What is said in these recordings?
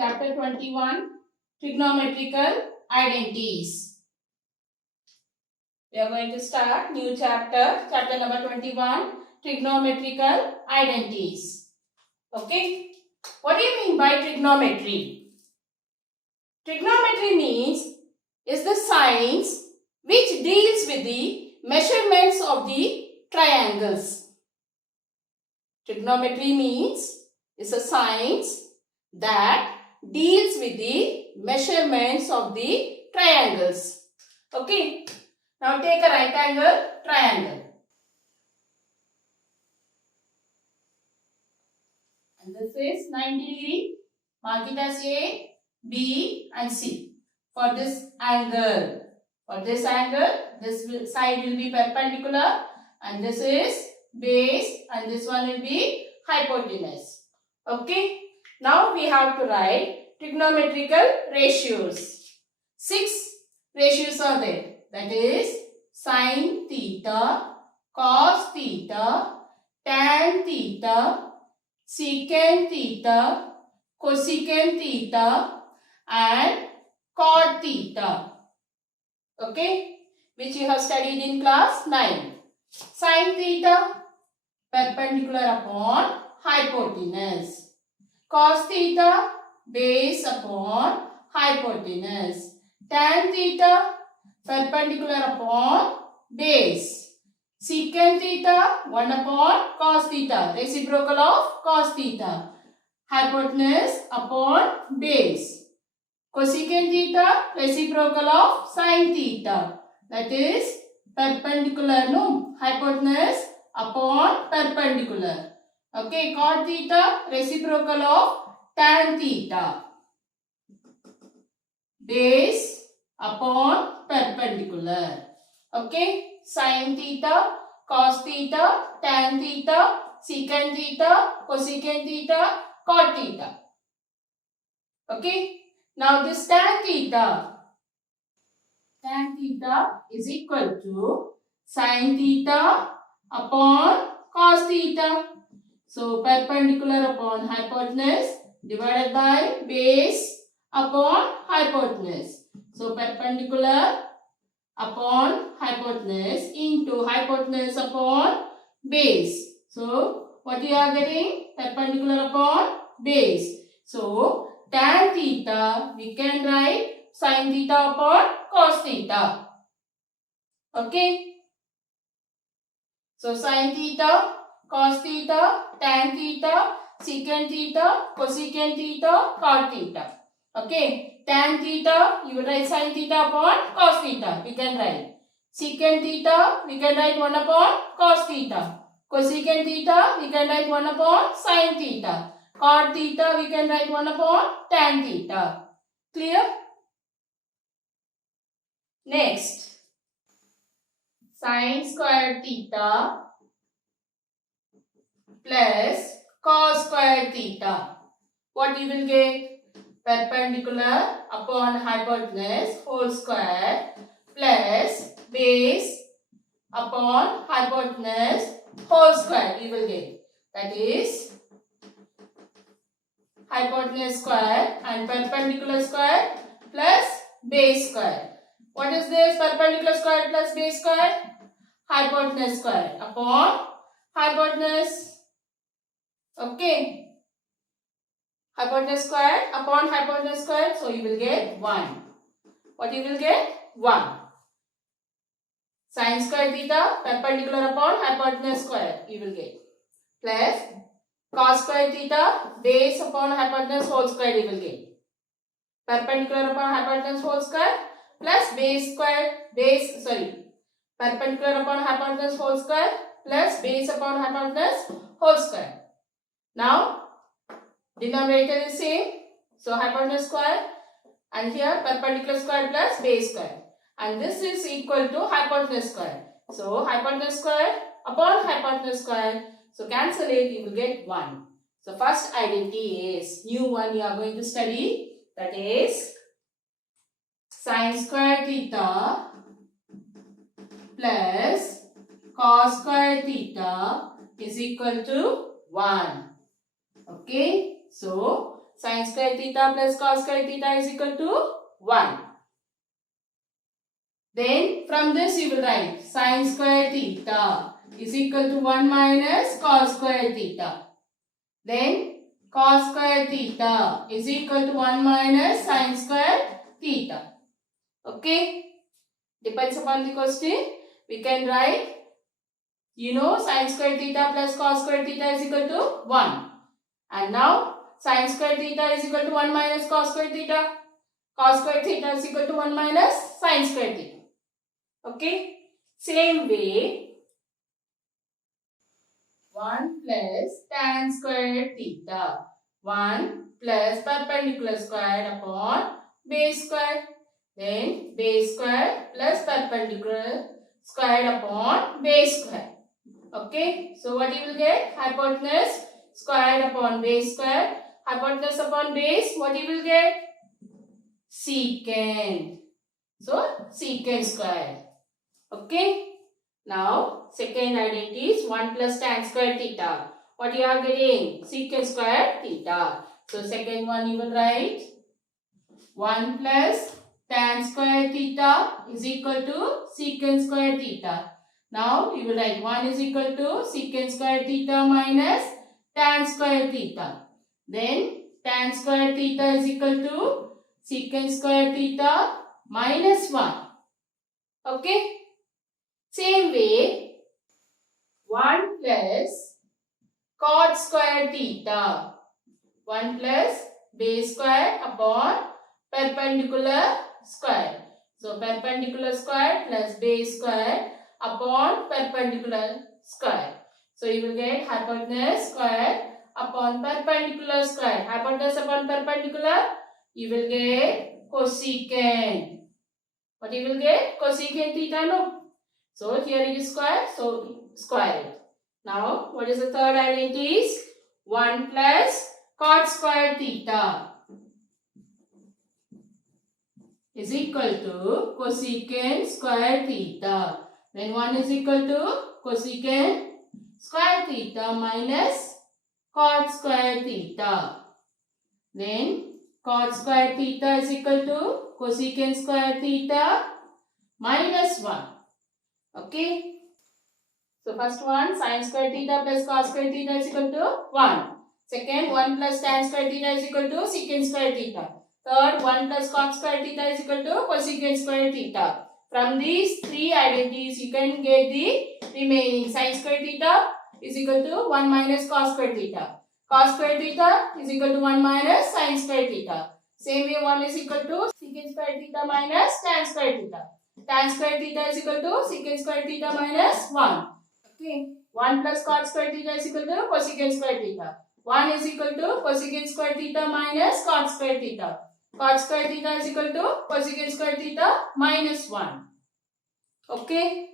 Chapter 21, Trigonometrical Identities. We are going to start new chapter, chapter number 21, Trigonometrical Identities. Okay, what do you mean by trigonometry? Trigonometry means is the science which deals with the measurements of the triangles. Trigonometry means is a science that deals with the measurements of the triangles. Okay. Now take a right angle triangle. And this is 90 degree. Mark it as A, B and C. For this angle. For this angle, this side will be perpendicular and this is base and this one will be hypotenuse. Okay. Now we have to write trigonometrical ratios. 6 ratios are there. That is sin theta, cos theta, tan theta, secant theta, cosecant theta and cot theta. Okay, which you have studied in class 9. Sin theta, perpendicular upon hypotenuse. Cos theta, base upon hypotenuse. Tan theta, perpendicular upon base. Secant theta, 1 upon cos theta, reciprocal of cos theta. Hypotenuse upon base. Cosecant theta, reciprocal of sin theta. That is perpendicular, no? Hypotenuse upon perpendicular. Okay, cot theta, reciprocal of tan theta. Base upon perpendicular. Okay, sin theta, cos theta, tan theta, secant theta, cosecant theta, cot theta. Okay, now this tan theta is equal to sin theta upon cos theta. So, perpendicular upon hypotenuse divided by base upon hypotenuse. So, perpendicular upon hypotenuse into hypotenuse upon base. So, what you are getting? Perpendicular upon base. So, tan theta we can write sin theta upon cos theta. Okay. So, sin theta, cos theta, tan theta, secant theta, cosecant theta, cot theta. Okay. Tan theta, you will write sin theta upon cos theta. We can write. Secant theta, we can write 1 upon cos theta. Cosecant theta, we can write 1 upon sin theta. Cot theta, we can write 1 upon tan theta. Clear? Next. Sin squared theta plus cos squared theta. What you will get? Perpendicular upon hypotenuse whole square plus base upon hypotenuse whole square you will get. That is hypotenuse square and perpendicular square plus base square. What is this? Perpendicular square plus base square? Hypotenuse square upon hypotenuse. Okay. Hypotenuse square upon hypotenuse square. So, you will get 1. What you will get? 1. Sin square theta perpendicular upon hypotenuse square you will get. Plus cos square theta base upon hypotenuse whole square you will get. Perpendicular upon hypotenuse whole square plus perpendicular upon hypotenuse whole square plus base upon hypotenuse whole square. Now, denominator is same. So, hypotenuse square and here perpendicular square plus base square. And this is equal to hypotenuse square. So, hypotenuse square upon hypotenuse square. So, cancel it, you will get 1. So, first identity is new one you are going to study. That is sin square theta plus cos square theta is equal to 1. Okay. So, Sin square theta plus cos square theta is equal to 1. Then from this you will write sin square theta is equal to 1 minus cos square theta. Then cos square theta is equal to 1 minus sin square theta. Okay. Depends upon the question. We can write, sin square theta plus cos square theta is equal to 1. And now sin square theta is equal to 1 minus cos square theta. Cos square theta is equal to 1 minus sin square theta. Okay. Same way, 1 plus tan square theta. 1 plus perpendicular square upon base square. Then base square plus perpendicular square upon base square. Okay. So what you will get? Hypotenuse square upon base square. Hypotenuse upon base. What you will get? Secant. So secant square. Okay. Now second identity is 1 plus tan square theta. What you are getting? Secant square theta. So second one you will write 1 plus tan square theta is equal to secant square theta. Now you will write 1 is equal to secant square theta minus tan square theta. Then tan square theta is equal to secant square theta minus 1. Okay. Same way, 1 plus cot square theta. 1 plus base square upon perpendicular square. So perpendicular square plus base square upon perpendicular square. So you will get hypotenuse square upon perpendicular square. Hypotenuse upon perpendicular, you will get cosecant. What you will get? Cosecant theta, no? So here it is square, so square it. Now what is the third identity? Is 1 plus cot square theta is equal to cosecant square theta. Then 1 is equal to cosecant square theta minus cot square theta. Then cot square theta is equal to cosecant square theta minus 1. Okay. So first one, sin square theta plus cos square theta is equal to 1. Second, 1 plus tan square theta is equal to secant square theta. Third, 1 plus cot square theta is equal to cosecant square theta. From these three identities, you can get the remaining. Sin square theta is equal to 1 minus cos square theta. Cos square theta is equal to 1 minus sin square theta. Same way, 1 is equal to secant square theta minus tan square theta. Tan square theta is equal to secant square theta minus 1. Okay. 1 plus cot square theta is equal to cosecant square theta. 1 is equal to cosecant square theta minus cot square theta. Cot square theta is equal to cosecant square theta minus 1. Okay.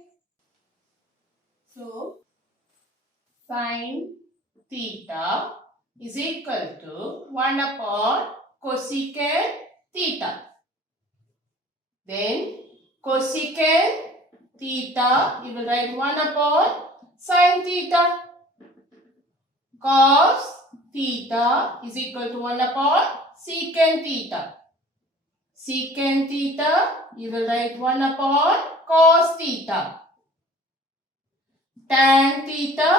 So, sin theta is equal to 1 upon cosecant theta. Then, cosecant theta, you will write 1 upon sin theta. Cos theta is equal to 1 upon secant theta. Secant theta, you will write 1 upon cos theta. Tan theta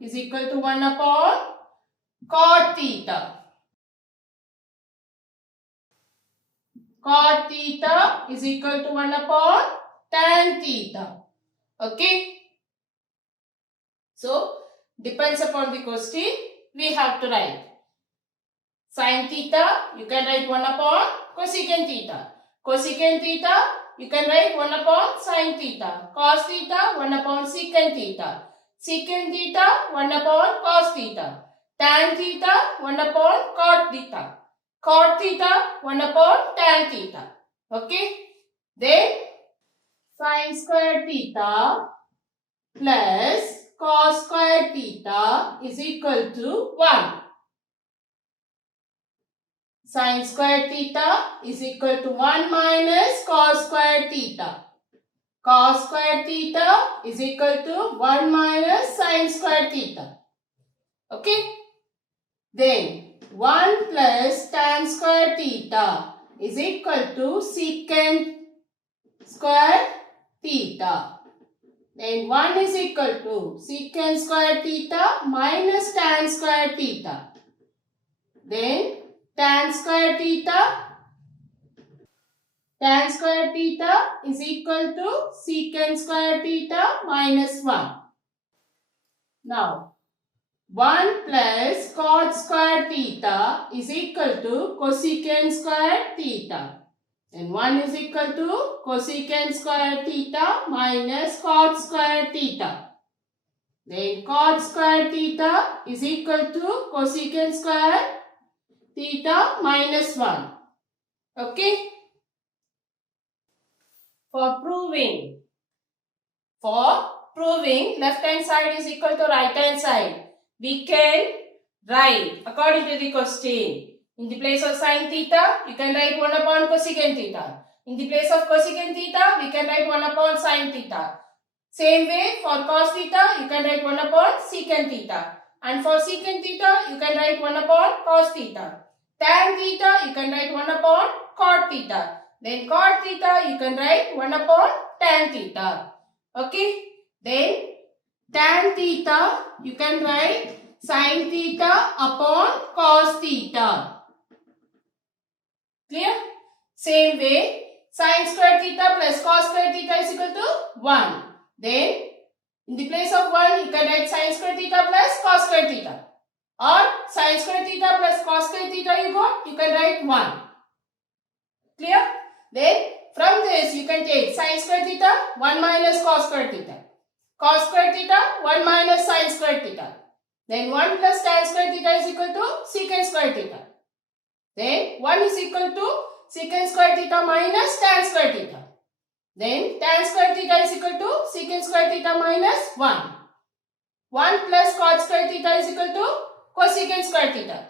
is equal to 1 upon cot theta. Cot theta is equal to 1 upon tan theta. Okay. So, depends upon the question, we have to write. Sin theta, you can write 1 upon cosecant theta. Cosecant theta, you can write 1 upon sin theta. Cos theta, 1 upon secant theta. Secant theta, 1 upon cos theta. Tan theta, 1 upon cot theta. Cot theta, 1 upon tan theta. Okay. Then, sin square theta plus cos square theta is equal to 1. Sin square theta is equal to 1 minus cos square theta. Cos square theta is equal to 1 minus sin square theta. Okay. Then 1 plus tan square theta is equal to secant square theta. Then 1 is equal to secant square theta minus tan square theta. Then tan square theta is equal to secant square theta minus 1. Now 1 plus cot square theta is equal to cosecant square theta. And 1 is equal to cosecant square theta minus cot square theta. Then cot square theta is equal to cosecant square theta minus 1. Okay? For proving left hand side is equal to right hand side, we can write according to the question. In the place of sin theta, you can write 1 upon cosecant theta. In the place of cosecant theta, we can write 1 upon sin theta. Same way, for cos theta, you can write 1 upon secant theta. And for secant theta, you can write 1 upon cos theta. Tan theta, you can write 1 upon cot theta. Then cot theta, you can write 1 upon tan theta. Okay. Then tan theta, you can write sin theta upon cos theta. Clear? Same way, sin square theta plus cos square theta is equal to 1. Then, in the place of 1, you can write sin square theta plus cos square theta. Or sin square theta plus cos square theta you can write 1. Clear? Then, from this, you can take sin square theta 1 minus cos square theta. Cos square theta 1 minus sin square theta. Then 1 plus tan square theta is equal to secant square theta. Then 1 is equal to secant square theta minus tan square theta. Then tan square theta is equal to secant square theta minus 1. 1 plus cot square theta is equal to cosecant square theta.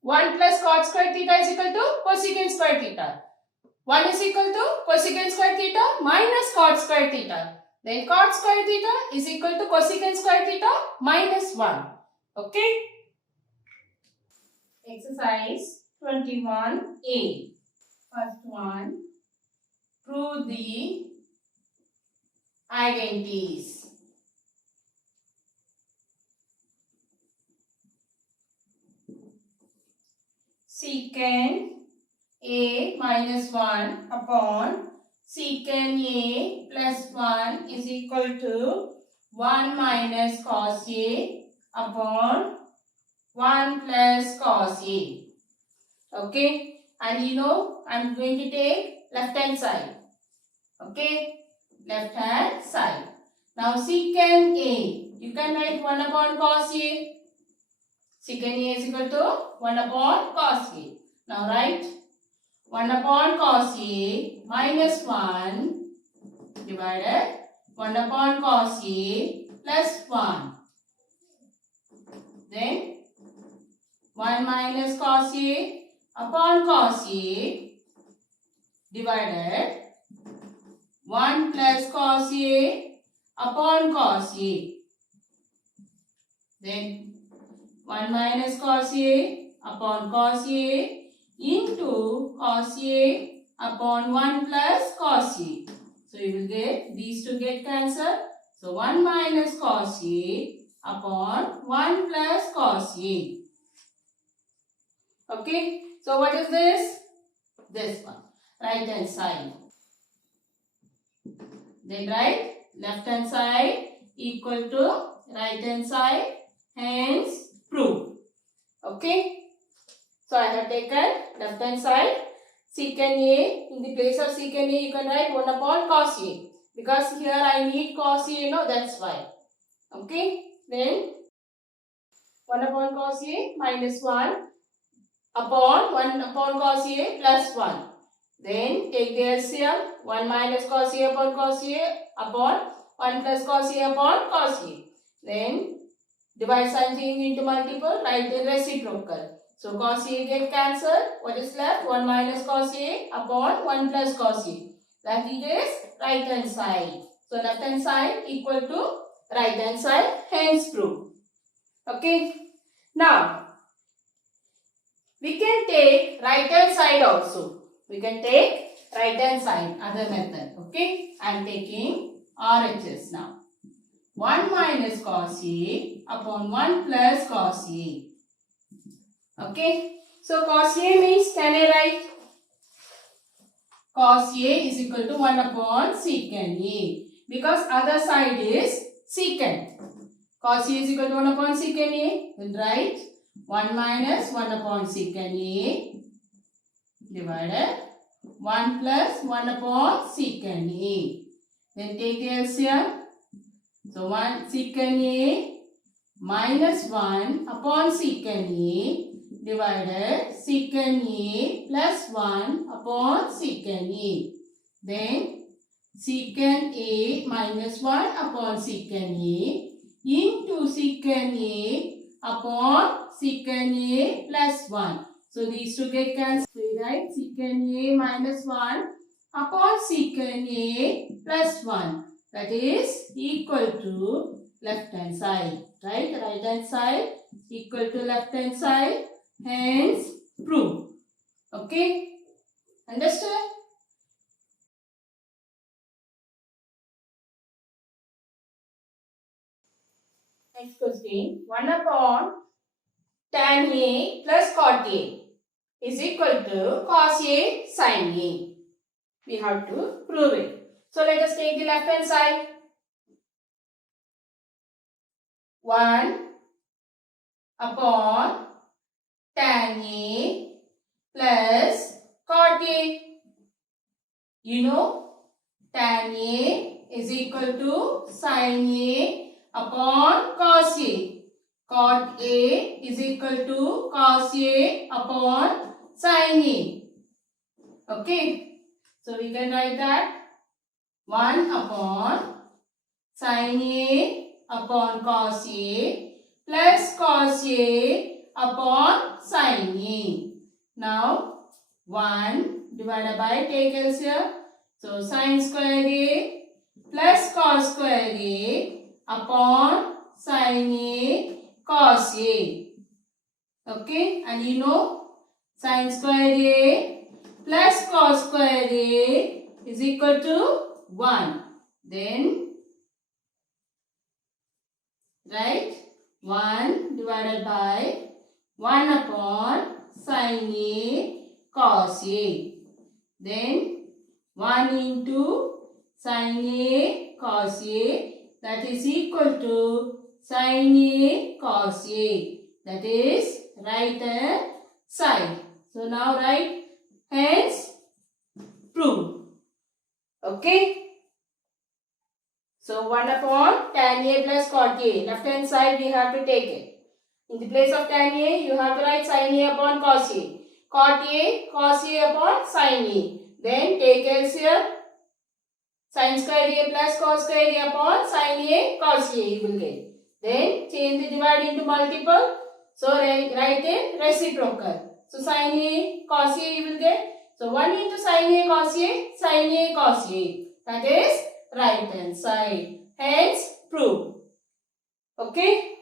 1 plus cot square theta is equal to cosecant square theta. 1 is equal to cosecant square theta minus cot square theta. Then cot square theta is equal to cosecant square theta minus 1. Okay? Exercise 21A. First one. Prove the identities. Secant A minus 1 upon secant A plus 1 is equal to 1 minus cos A upon 1 plus cos A. Okay. And you know, I am going to take left hand side. Okay. Left hand side. Now secant A. You can write 1 upon cos A. Secant A is equal to 1 upon cos A. Now write 1 upon cos A minus 1 divided 1 upon cos A plus 1. Then 1 minus cos A upon cos A divided 1 plus cos A upon cos A. Then 1 minus cos A upon cos A into cos A upon 1 plus cos A. So you will get these two get cancelled. So 1 minus cos A upon 1 plus cos A. Okay. So what is this? This one. Right hand side. Then write left hand side equal to right hand side. Hence prove. Okay. So I have taken left hand side. Secant A. In the place of secant A you can write 1 upon cos A. Because here I need cos A, that's why. Okay. Then 1 upon cos A minus 1 upon 1 upon cos A plus 1. Then take the LCM. 1 minus cos A upon cos A upon 1 plus cos A upon cos A. Then divide something into multiple, write the reciprocal. So cos A get cancelled. What is left? 1 minus cos A upon 1 plus cos A. That it is right hand side. So left hand side equal to right hand side. Hence prove. Okay. Now We can take right hand side also. We can take right hand side, other method. Okay, I am taking RHS now. 1 minus cos A upon 1 plus cos A. Okay, so cos A means, can I write? Cos A is equal to 1 upon secant A, because other side is secant. Cos A is equal to 1 upon secant A. Then write 1 minus 1 upon secant A divided 1 plus 1 upon secant A. Then take the LCM. So 1 secant A minus 1 upon secant A divided secant A plus 1 upon secant A. Then secant A minus 1 upon secant A into secant A upon secant A plus 1. So these two get cancelled. We write secant A minus 1 upon secant A plus 1. That is equal to left hand side. Right? Right hand side equal to left hand side. Hence prove. Okay? Understood? Next question. 1 upon tan A plus cot A is equal to cos A sin A. We have to prove it. So let us take the left hand side. 1 upon tan A plus cot A. You know, tan A is equal to sin A upon cos A. Cot A is equal to cos A upon sin A. Okay. So we can write that 1 upon sin A upon cos A plus cos A upon sin A. Now 1 divided by, take LCM. So sin square A plus cos square A upon sin A cos A. Okay, and you know sin square A plus cos square A is equal to 1. Then write 1 divided by 1 upon sin A cos A. Then 1 into sin A cos A, that is equal to sin A cos A. That is right hand side. So now write hence prove. Okay. So 1 upon tan A plus cot A. Left hand side we have to take it. In the place of tan A, you have to write sin A upon cos A. Cot A, cos A upon sin A. Then take LCM. Sin square A plus cos square A upon sin A cos A you will get. Then change the divide into multiple. So write a reciprocal. So sin A cos A you will get. So 1 into sin A cos A, sin A cos A. That is right hand side. Hence prove. Okay.